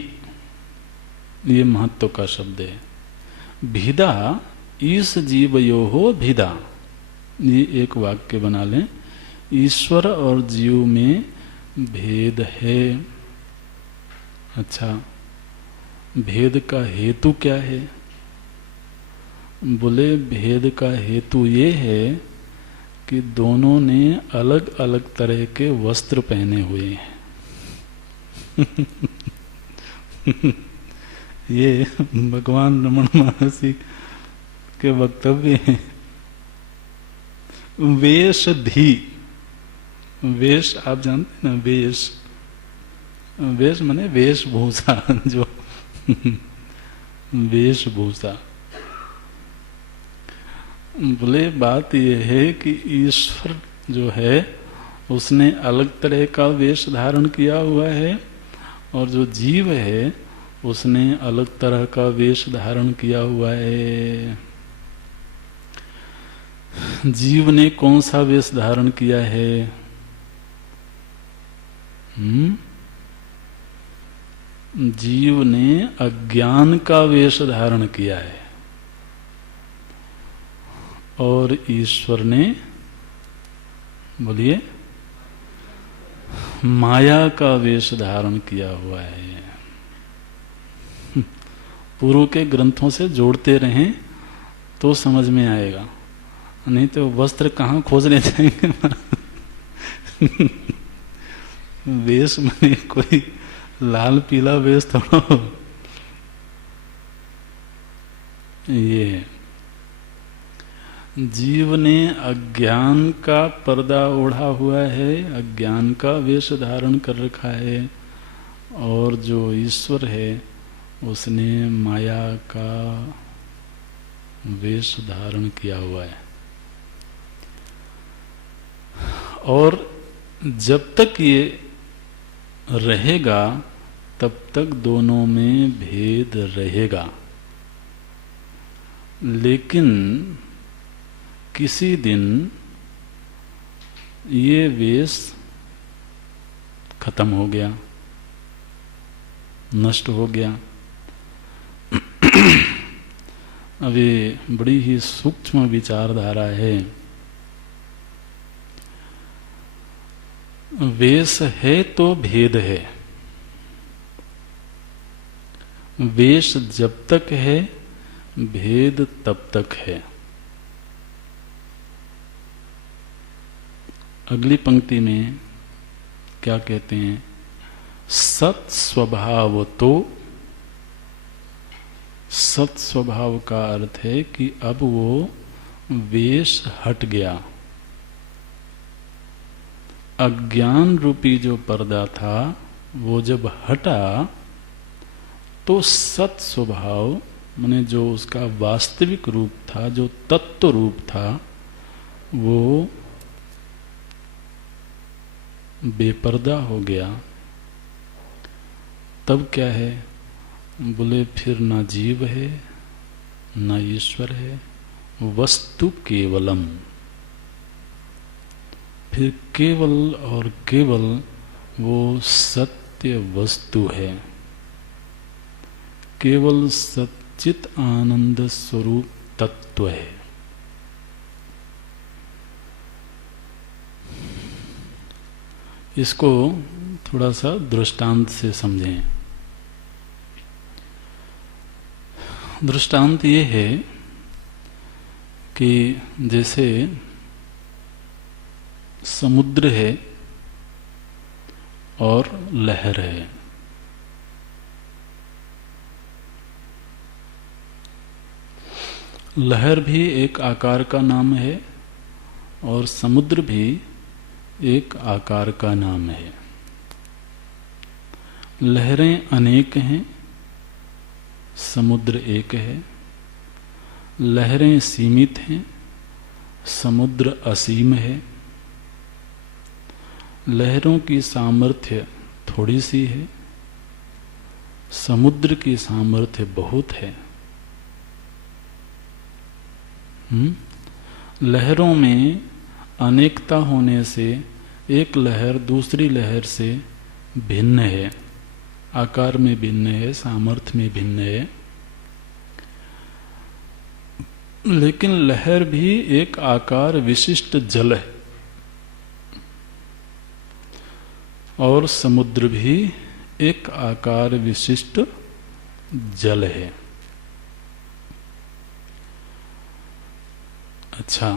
ये महत्व का शब्द है। भिदा, ईश जीवयोहो भिदा, ये एक वाक्य बना लें। ईश्वर और जीव में भेद है। अच्छा, भेद का हेतु क्या है? बोले भेद का हेतु ये है कि दोनों ने अलग अलग तरह के वस्त्र पहने हुए हैं। ये भगवान रमण महर्षि के वक्तव्य हैं। वेशधि, वेश आप जानते हैं ना, वेश, वेश माने वेशभूषा, जो वेशभूषा। बोले बात यह है कि ईश्वर जो है उसने अलग तरह का वेश धारण किया हुआ है और जो जीव है उसने अलग तरह का वेश धारण किया हुआ है। जीव ने कौन सा वेश धारण किया है? जीव ने अज्ञान का वेश धारण किया है और ईश्वर ने, बोलिए, माया का वेश धारण किया हुआ है। पूर्व के ग्रंथों से जोड़ते रहें तो समझ में आएगा, नहीं तो वस्त्र कहाँ खोजने जाएंगे। वेश में कोई लाल पीला वेश थोड़ा। ये जीव ने अज्ञान का पर्दा ओढ़ा हुआ है, अज्ञान का वेश धारण कर रखा है, और जो ईश्वर है उसने माया का वेश धारण किया हुआ है। और जब तक ये रहेगा तब तक दोनों में भेद रहेगा, लेकिन किसी दिन ये वेश खत्म हो गया, नष्ट हो गया। अभी बड़ी ही सूक्ष्म विचारधारा है। वेश है तो भेद है। वेश जब तक है, भेद तब तक है। अगली पंक्ति में क्या कहते हैं? सत स्वभाव। तो सत स्वभाव का अर्थ है कि अब वो वेश हट गया। अज्ञान रूपी जो पर्दा था वो जब हटा तो सत स्वभाव माने जो उसका वास्तविक रूप था, जो तत्व रूप था, वो बेपर्दा हो गया। तब क्या है? बोले फिर ना जीव है ना ईश्वर है, वस्तु केवलम। फिर केवल और केवल वो सत्य वस्तु है, केवल सच्चित आनंद स्वरूप तत्व है। इसको थोड़ा सा दृष्टांत से समझें। दृष्टांत ये है कि जैसे समुद्र है और लहर है। लहर भी एक आकार का नाम है और समुद्र भी एक आकार का नाम है। लहरें अनेक हैं, समुद्र एक है। लहरें सीमित हैं, समुद्र असीम है। लहरों की सामर्थ्य थोड़ी सी है, समुद्र की सामर्थ्य बहुत है। लहरों में अनेकता होने से एक लहर दूसरी लहर से भिन्न है, आकार में भिन्न है, सामर्थ्य में भिन्न है। लेकिन लहर भी एक आकार विशिष्ट जल है और समुद्र भी एक आकार विशिष्ट जल है। अच्छा,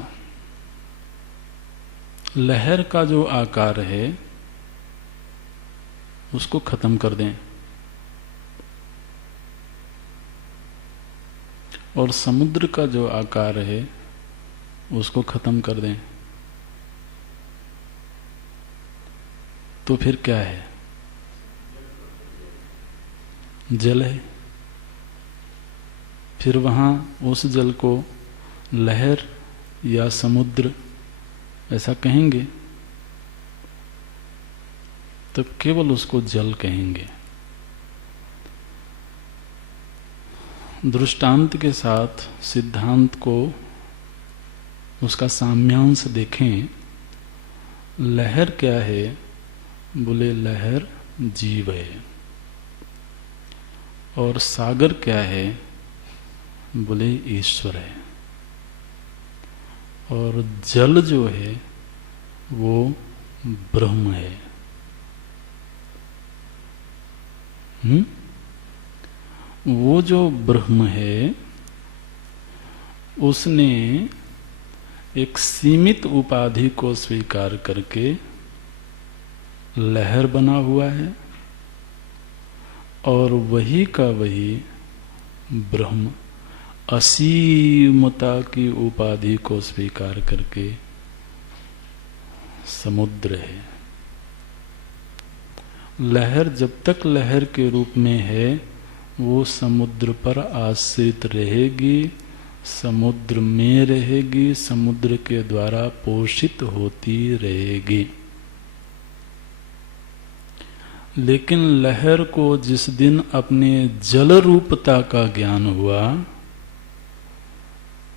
लहर का जो आकार है उसको खत्म कर दें और समुद्र का जो आकार है उसको खत्म कर दें, तो फिर क्या है? जल है। फिर वहां उस जल को लहर या समुद्र ऐसा कहेंगे? तब केवल उसको जल कहेंगे। दृष्टांत के साथ सिद्धांत को उसका साम्यांश देखें। लहर क्या है? बोले लहर जीव है। और सागर क्या है? बोले ईश्वर है। और जल जो है वो ब्रह्म है। वो जो ब्रह्म है उसने एक सीमित उपाधि को स्वीकार करके लहर बना हुआ है और वही का वही ब्रह्म असीमता की उपाधि को स्वीकार करके समुद्र है। लहर जब तक लहर के रूप में है वो समुद्र पर आश्रित रहेगी, समुद्र में रहेगी, समुद्र के द्वारा पोषित होती रहेगी। लेकिन लहर को जिस दिन अपने जल रूपता का ज्ञान हुआ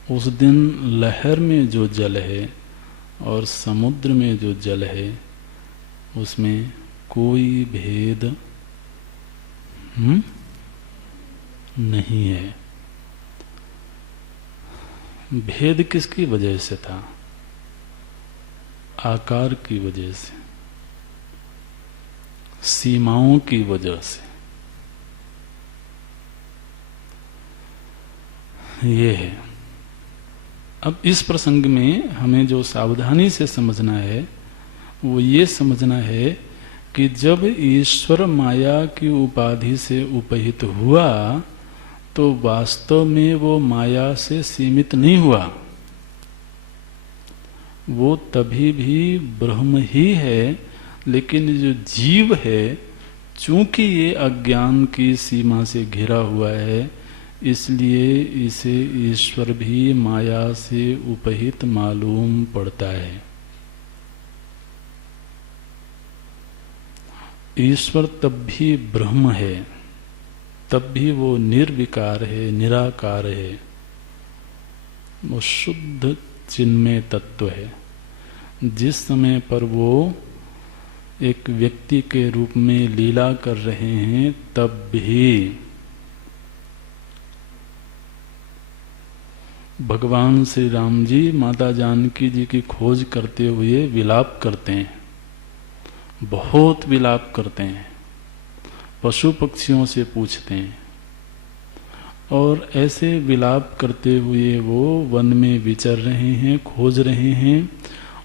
उस दिन लहर में जो जल है और समुद्र में जो जल है उसमें कोई भेद नहीं है। भेद किसकी वजह से था? आकार की वजह से, सीमाओं की वजह से। ये है। अब इस प्रसंग में हमें जो सावधानी से समझना है वो ये समझना है कि जब ईश्वर माया की उपाधि से उपहित हुआ तो वास्तव में वो माया से सीमित नहीं हुआ, वो तभी भी ब्रह्म ही है। लेकिन जो जीव है, चूंकि ये अज्ञान की सीमा से घिरा हुआ है, इसलिए इसे ईश्वर भी माया से उपहित मालूम पड़ता है। ईश्वर तब भी ब्रह्म है, तब भी वो निर्विकार है, निराकार है, वो शुद्ध चिन्मय तत्व है। जिस समय पर वो एक व्यक्ति के रूप में लीला कर रहे हैं, तब भी भगवान श्री राम जी माता जानकी जी की खोज करते हुए विलाप करते हैं, बहुत विलाप करते हैं, पशु पक्षियों से पूछते हैं। और ऐसे विलाप करते हुए वो वन में विचर रहे हैं, खोज रहे हैं,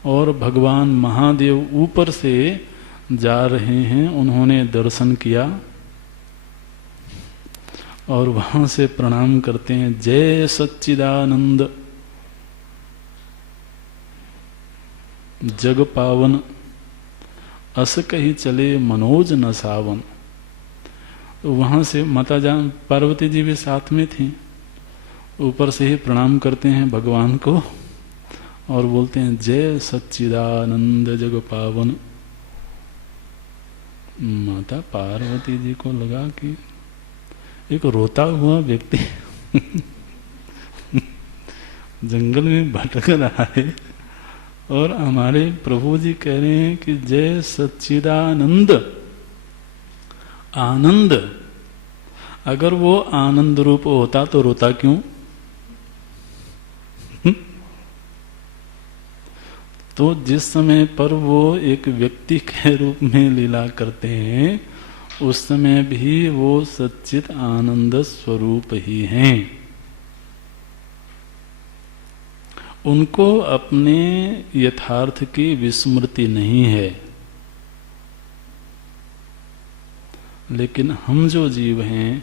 और भगवान महादेव ऊपर से जा रहे हैं। उन्होंने दर्शन किया और वहां से प्रणाम करते हैं, जय सच्चिदानंद जग पावन, अस कही चले मनोज न सावन। तो वहां से माता जान पार्वती जी भी साथ में थी, ऊपर से ही प्रणाम करते हैं भगवान को और बोलते हैं जय सच्चिदानंद जग पावन। माता पार्वती जी को लगा कि एक रोता हुआ व्यक्ति जंगल में भटक रहा है और हमारे प्रभु जी कह रहे हैं कि जय सच्चिदानंद आनंद। अगर वो आनंद रूप होता तो रोता क्यों? तो जिस समय पर वो एक व्यक्ति के रूप में लीला करते हैं, उस समय भी वो सच्चित आनंद स्वरूप ही हैं। उनको अपने यथार्थ की विस्मृति नहीं है, लेकिन हम जो जीव हैं,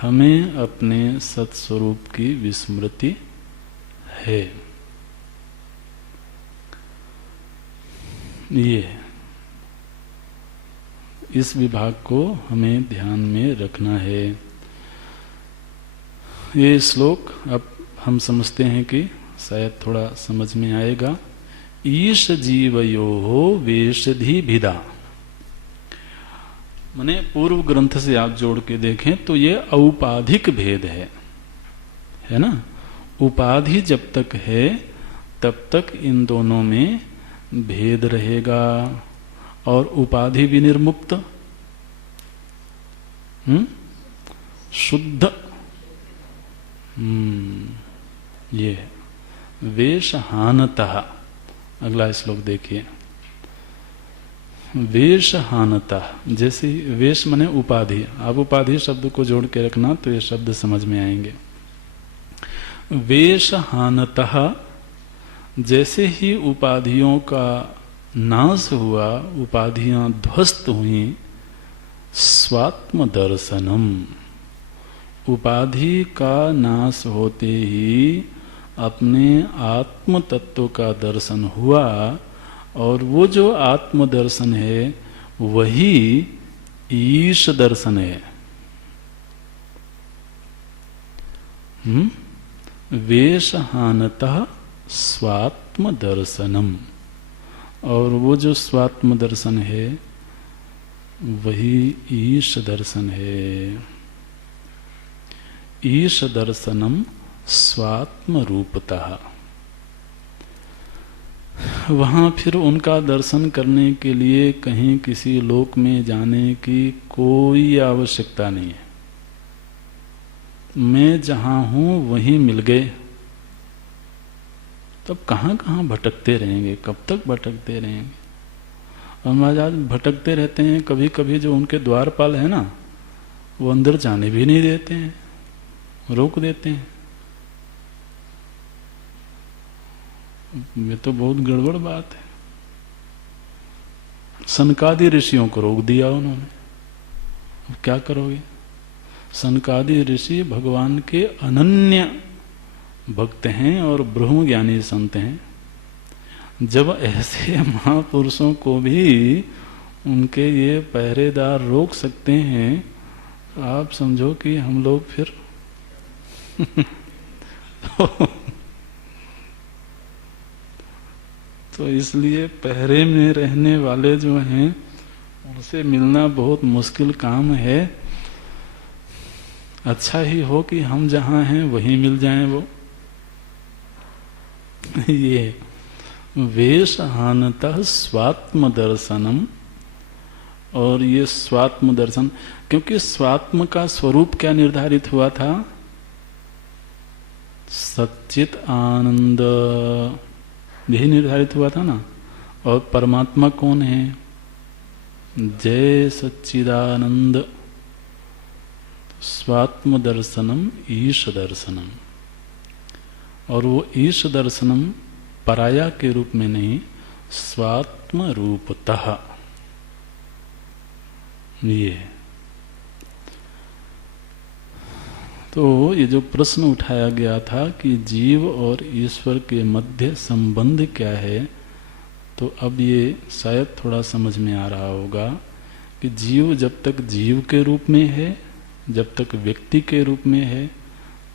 हमें अपने सत्स्वरूप की विस्मृति है। ये इस विभाग को हमें ध्यान में रखना है। ये श्लोक अब हम समझते हैं कि शायद थोड़ा समझ में आएगा। ईश जीवयो वेशधि भिदा, माने पूर्व ग्रंथ से आप जोड़ के देखें तो ये औपाधिक भेद है ना। उपाधि जब तक है तब तक इन दोनों में भेद रहेगा, और उपाधि विनिर्मुक्त शुद्ध ये वेशहानतः। अगला श्लोक देखिए, वेशहानतः, जैसे वेश माने उपाधि, आप उपाधि शब्द को जोड़ के रखना तो ये शब्द समझ में आएंगे। वेशहानतः, जैसे ही उपाधियों का नाश हुआ, उपाधियां ध्वस्त हुई, स्वात्म दर्शनम, उपाधि का नाश होते ही अपने आत्म तत्व का दर्शन हुआ, और वो जो आत्म दर्शन है वही ईश दर्शन है। वेशहानतः स्वात्म दर्शनम, और वो जो स्वात्म दर्शन है वही ईश दर्शन है। ईश दर्शनम स्वात्म रूपतः। वहां फिर उनका दर्शन करने के लिए कहीं किसी लोक में जाने की कोई आवश्यकता नहीं है। मैं जहां हूं वहीं मिल गए, तब कहां कहां भटकते रहेंगे, कब तक भटकते रहेंगे। और महाराज भटकते रहते हैं, कभी कभी जो उनके द्वारपाल है ना, वो अंदर जाने भी नहीं देते हैं, रोक देते हैं। ये तो बहुत गड़बड़ बात है। सनकादि ऋषियों को रोक दिया उन्होंने। अब क्या करोगे? सनकादि ऋषि भगवान के अनन्य भक्त हैं और ब्रह्म ज्ञानी संत हैं। जब ऐसे महापुरुषों को भी उनके ये पहरेदार रोक सकते हैं, तो आप समझो कि हम लोग फिर तो इसलिए पहरे में रहने वाले जो हैं उनसे मिलना बहुत मुश्किल काम है। अच्छा ही हो कि हम जहां हैं वहीं मिल जाएं वो। ये वेशहानतः स्वात्म दर्शनम, और ये स्वात्म दर्शन, क्योंकि स्वात्म का स्वरूप क्या निर्धारित हुआ था? सच्चित आनंद, यही निर्धारित हुआ था ना। और परमात्मा कौन है? जय सच्चिदानंद। स्वात्म दर्शनम ईश दर्शनम, और वो ईश दर्शनम पराया के रूप में नहीं, स्वात्म रूपतः। ये तो ये जो प्रश्न उठाया गया था कि जीव और ईश्वर के मध्य संबंध क्या है, तो अब ये शायद थोड़ा समझ में आ रहा होगा कि जीव जब तक जीव के रूप में है, जब तक व्यक्ति के रूप में है,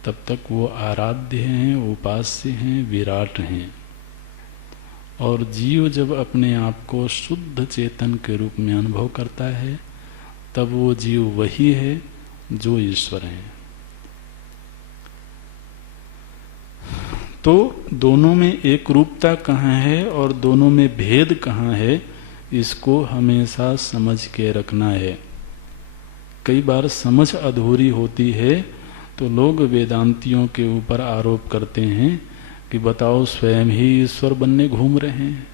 तब तक वो आराध्य हैं, उपास्य हैं, विराट हैं। और जीव जब अपने आप को शुद्ध चेतन के रूप में अनुभव करता है, तब वो जीव वही है जो ईश्वर है। तो दोनों में एक रूपता कहाँ है और दोनों में भेद कहाँ है, इसको हमेशा समझ के रखना है। कई बार समझ अधूरी होती है तो लोग वेदांतियों के ऊपर आरोप करते हैं कि बताओ स्वयं ही ईश्वर बनने घूम रहे हैं,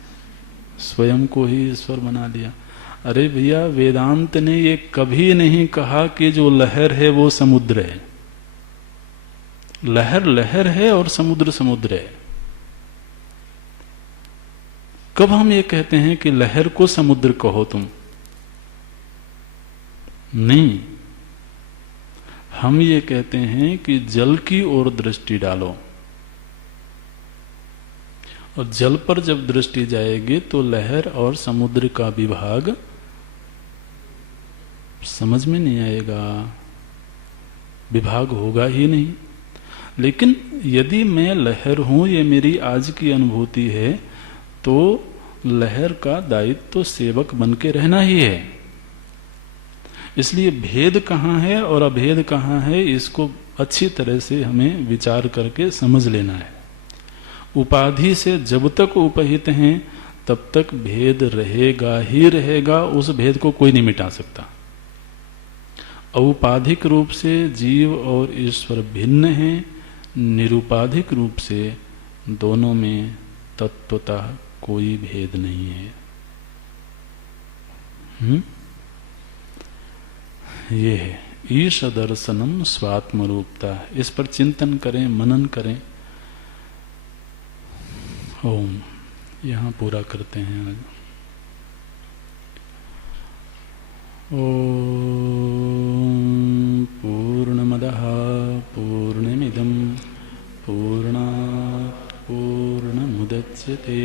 स्वयं को ही ईश्वर बना लिया। अरे भैया, वेदांत ने ये कभी नहीं कहा कि जो लहर है वो समुद्र है। लहर लहर है और समुद्र समुद्र है। कब हम ये कहते हैं कि लहर को समुद्र कहो तुम? नहीं, हम ये कहते हैं कि जल की ओर दृष्टि डालो, और जल पर जब दृष्टि जाएगी तो लहर और समुद्र का विभाग समझ में नहीं आएगा, विभाग होगा ही नहीं। लेकिन यदि मैं लहर हूं, ये मेरी आज की अनुभूति है, तो लहर का दायित्व तो सेवक बन के रहना ही है। इसलिए भेद कहाँ है और अभेद कहाँ है, इसको अच्छी तरह से हमें विचार करके समझ लेना है। उपाधि से जब तक उपहित हैं तब तक भेद रहेगा ही रहेगा, उस भेद को कोई नहीं मिटा सकता। औपाधिक रूप से जीव और ईश्वर भिन्न हैं, निरुपाधिक रूप से दोनों में तत्वतः कोई भेद नहीं है। ये है ईश दर्शनम स्वात्म रूपता। इस पर चिंतन करें, मनन करें। ओम, यहाँ पूरा करते हैं आज। ओम पूर्णमदः पूर्णमिदं पूर्णात् पूर्णमुदच्यते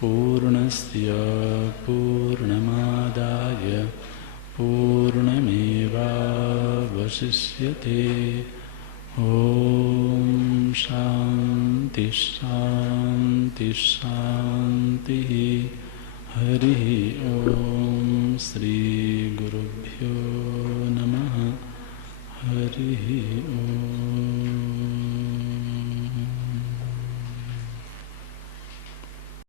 पूर्णस्य पूर्णमादाय पूर्णमेवावशिष्यते। ओम शांति शांति शांति। हरि ओम। श्री गुरुभ्यो नमः।